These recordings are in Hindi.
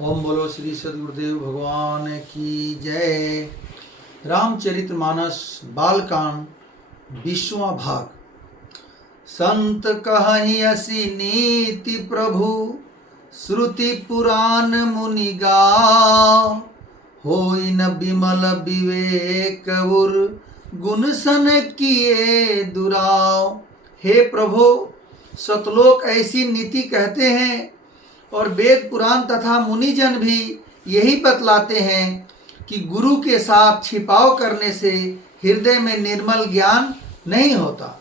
ओम बोलो श्री सद्गुरुदेव भगवान की जय। रामचरितमानस बालकांड 20वां भाग। संत कहहि असी नीति प्रभु, श्रुति पुराण मुनि गाओ। होई न बिमल विवेक उर, गुण सन किए दुराव। हे प्रभु, सतलोक ऐसी नीति कहते हैं और वेद पुराण तथा मुनिजन भी यही बतलाते हैं कि गुरु के साथ छिपाव करने से हृदय में निर्मल ज्ञान नहीं होता।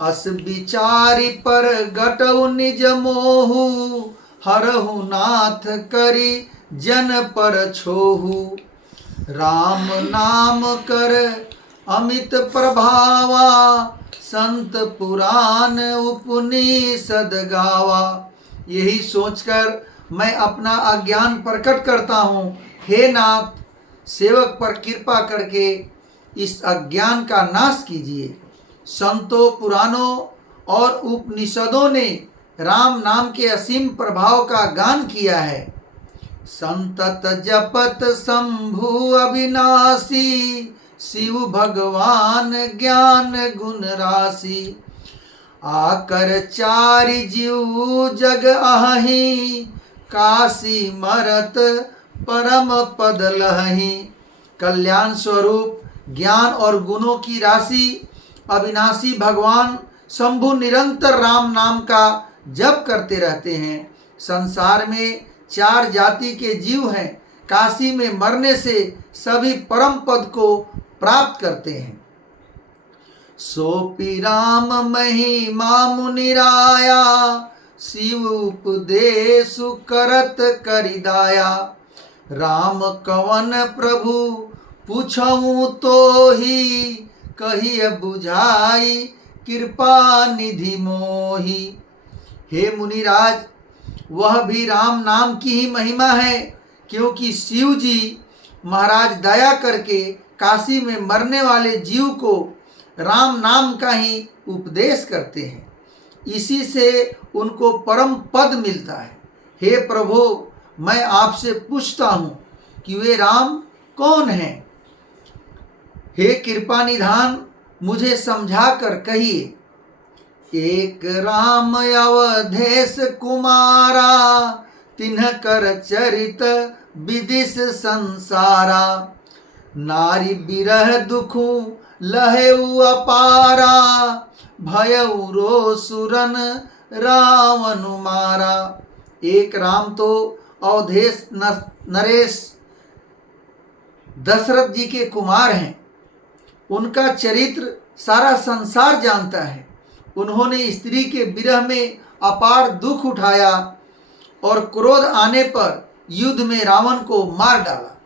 अस विचारी पर गटउ निज मोहु, हरहु नाथ करी जन पर छोहु। राम नाम कर अमित प्रभावा, संत पुराण उपनिषद गावा। यही सोचकर मैं अपना अज्ञान प्रकट करता हूँ। हे नाथ, सेवक पर कृपा करके इस अज्ञान का नाश कीजिए। संतों, पुराणों और उपनिषदों ने राम नाम के असीम प्रभाव का गान किया है। संतत जपत शंभु अविनाशी, शिव भगवान ज्ञान गुण राशि। आकर चारि जीव जग अहि, काशी मरत परम पद लहि। कल्याण स्वरूप ज्ञान और गुणों की राशि अविनाशी भगवान शंभु निरंतर राम नाम का जप करते रहते हैं। संसार में 4 जाति के जीव हैं। काशी में मरने से सभी परम पद को प्राप्त करते हैं। सोपी राम महिमा मुनिराया, शिव उपदेश करत करिदाया। राम कवन प्रभु पूछऊँ तो ही, कहिय बुझाई कृपा निधि मोही। हे मुनिराज, वह भी राम नाम की ही महिमा है, क्योंकि शिव जी महाराज दया करके काशी में मरने वाले जीव को राम नाम का ही उपदेश करते हैं। इसी से उनको परम पद मिलता है। हे प्रभु, मैं आपसे पूछता हूँ कि वे राम कौन हैं? हे कृपा निधान, मुझे समझा कर कहिए। एक राम अवधेश कुमारा, तिन्ह कर चरित विदिश संसारा। नारी बिरह दुखु लहेउ अपारा, भयउ रोसुरन रावण मारा। एक राम तो अवधेश नरेश दशरथ जी के कुमार हैं। उनका चरित्र सारा संसार जानता है। उन्होंने स्त्री के विरह में अपार दुख उठाया और क्रोध आने पर युद्ध में रावण को मार डाला।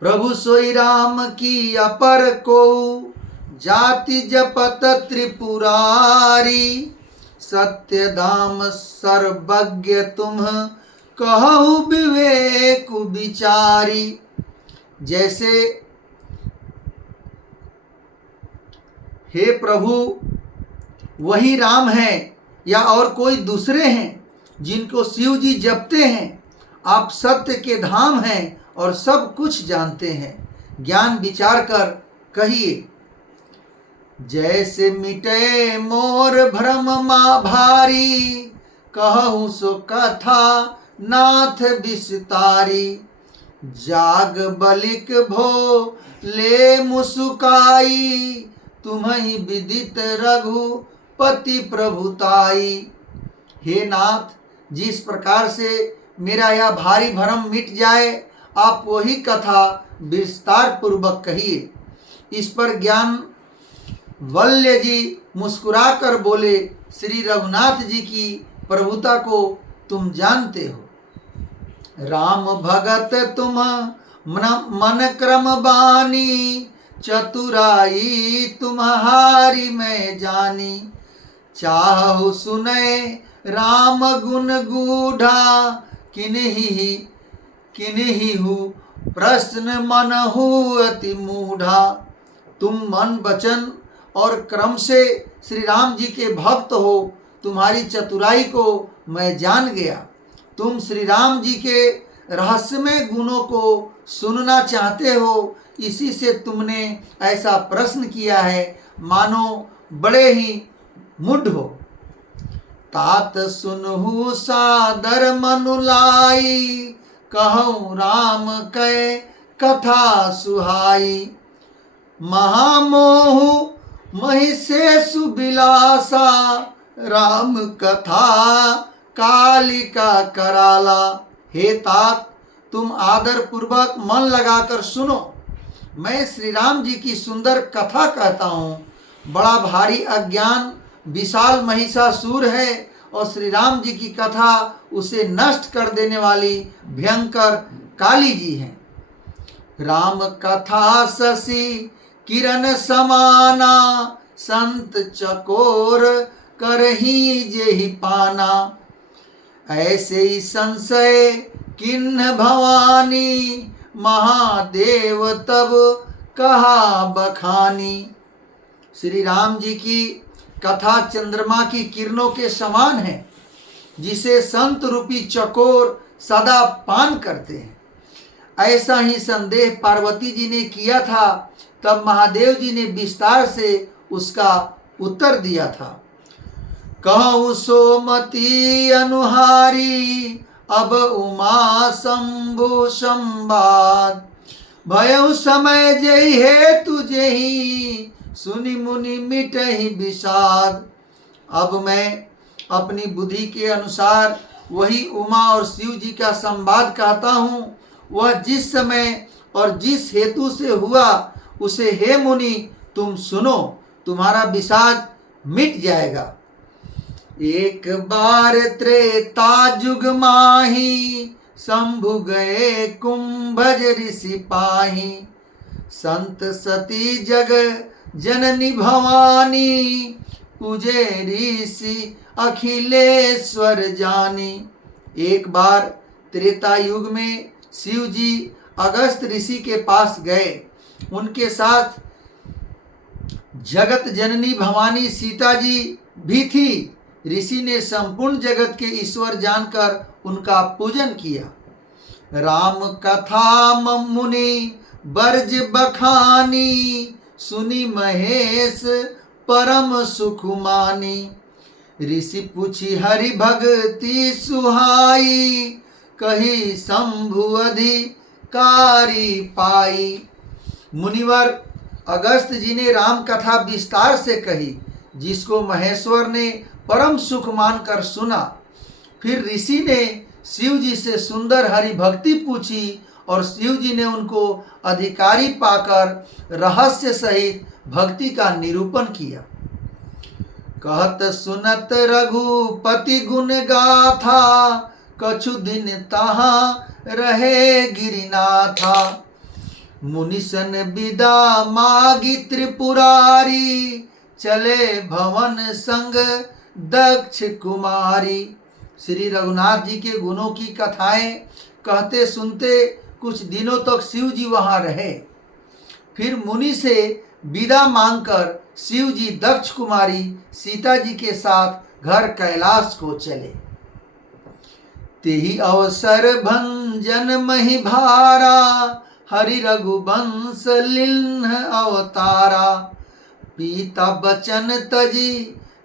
प्रभु सोई राम की अपर को, जाति जपत त्रिपुरारी। सत्य धाम सर्वज्ञ तुम, कहु विवेक विचारी। जैसे हे प्रभु, वही राम है या और कोई दूसरे हैं जिनको शिव जी जपते हैं। आप सत्य के धाम हैं और सब कुछ जानते हैं। ज्ञान विचार कर कहिए। जैसे मिटे मोर भ्रम मा भारी, कहूँ सो कथा नाथ विस्तारी। जाग बलिक भो ले मुसुकाई, तुम्हि विदित रघुपति प्रभुताई। हे नाथ, जिस प्रकार से मेरा यह भारी भ्रम मिट जाए, आप वही कथा विस्तार पूर्वक कहिए। इस पर ज्ञान वल्य जी मुस्कुरा कर बोले, श्री रघुनाथ जी की प्रभुता को तुम जानते हो। राम भगत तुम मन क्रम बानी, चतुराई तुम्हारी मैं जानी। चाहु सुने राम गुण गूढ़ा, किन्हीं हु प्रश्न मन हु अति मूढ़ा। तुम मन वचन और क्रम से श्री राम जी के भक्त हो, तुम्हारी चतुराई को मैं जान गया। तुम श्री राम जी के रहस्यमय गुणों को सुनना चाहते हो, इसी से तुमने ऐसा प्रश्न किया है, मानो बड़े ही मूढ़ हो। तात सुनहु सादर मनु लाई, कहूँ राम कै कथा सुहाई। महामोह महिषे सुबिलासा, राम कथा कालिका कराला। हे तात, तुम आदर पूर्वक मन लगाकर सुनो, मैं श्री राम जी की सुंदर कथा कहता हूँ। बड़ा भारी अज्ञान विशाल महिषासुर है और श्री राम जी की कथा उसे नष्ट कर देने वाली भयंकर काली जी हैं। राम कथा शशि किरण समाना, संत चकोर करही जेहि पाना। ऐसे ही संशय किन्ह भवानी, महादेव तब कहा बखानी। श्री राम जी की कथा चंद्रमा की किरणों के समान है, जिसे संत रूपी चकोर सदा पान करते हैं। ऐसा ही संदेह पार्वती जी ने किया था, तब महादेव जी ने विस्तार से उसका उत्तर दिया था। कहूँ सोमती अनुहारी, अब उमा शंभु संवाद। भयउ समय जय है तुझे ही, सुनि मुनि मिटहि विषाद। अब मैं अपनी बुद्धि के अनुसार वही उमा और शिव जी का संवाद कहता हूँ। वह जिस समय और जिस हेतु से हुआ, उसे हे मुनि तुम सुनो, तुम्हारा विषाद मिट जाएगा। एक बार त्रेता जुग माही, शंभु गए कुंभज ऋषि पाही। संत सती जग जननी भवानी, पूजे ऋषि अखिलेश्वर जानी। एक बार त्रेता युग में शिव जी अगस्त ऋषि के पास गए। उनके साथ जगत जननी भवानी सीता जी भी थी। ऋषि ने संपूर्ण जगत के ईश्वर जानकर उनका पूजन किया। राम कथा मुनि बरज बखानी, सुनी महेश परम सुख मानी। ऋषि पूछी हरि भक्ति सुहाई, कही शंभु अधिकारी पाई। मुनिवर अगस्त जी ने राम कथा विस्तार से कही, जिसको महेश्वर ने परम सुख मानकर सुना। फिर ऋषि ने शिव जी से सुंदर हरि भक्ति पूछी और शिव जी ने उनको अधिकारी पाकर रहस्य सहित भक्ति का निरूपण किया। कहत सुनत रघुपति गुण गाथा, कछु दिन तहाँ रहे गिरिनाथा। मुनिसन विदा मागी त्रिपुरारी, चले भवन संग दक्ष कुमारी। श्री रघुनाथ जी के गुणों की कथाएं कहते सुनते कुछ दिनों तक शिव जी वहाँ रहे। फिर मुनि से विदा मांगकर शिव जी दक्ष कुमारी सीता जी के साथ घर कैलाश को चले। तेहि अवसर भंजन मही भारा, हरि रघुवंश लिन्ह अवतारा। पीता बचन तजी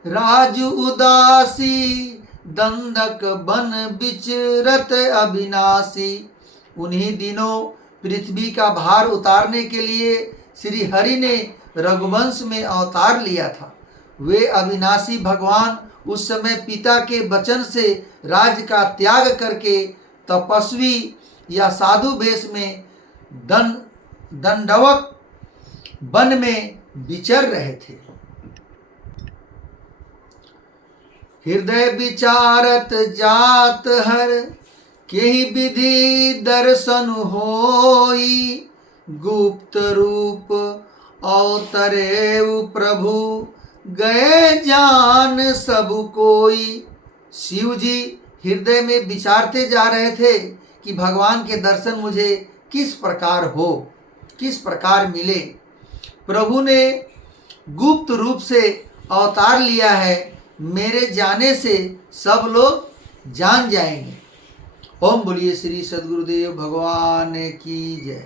राजु उदासी, दंडक बन विचरत अविनाशी। उन्हीं दिनों पृथ्वी का भार उतारने के लिए श्री हरि ने रघुवंश में अवतार लिया था। वे अविनाशी भगवान उस समय पिता के वचन से राज्य का त्याग करके तपस्वी या साधु वेश में दंडवक वन में विचर रहे थे। हृदय विचारत जात हर, केहि विधि दर्शन होई। गुप्त रूप अवतरे प्रभु, गए जान सब कोई। शिव जी हृदय में विचारते जा रहे थे कि भगवान के दर्शन मुझे किस प्रकार हो, किस प्रकार मिले। प्रभु ने गुप्त रूप से अवतार लिया है, मेरे जाने से सब लोग जान जाएंगे। ओम बोलिए श्री सद्गुरुदेव भगवान की जय।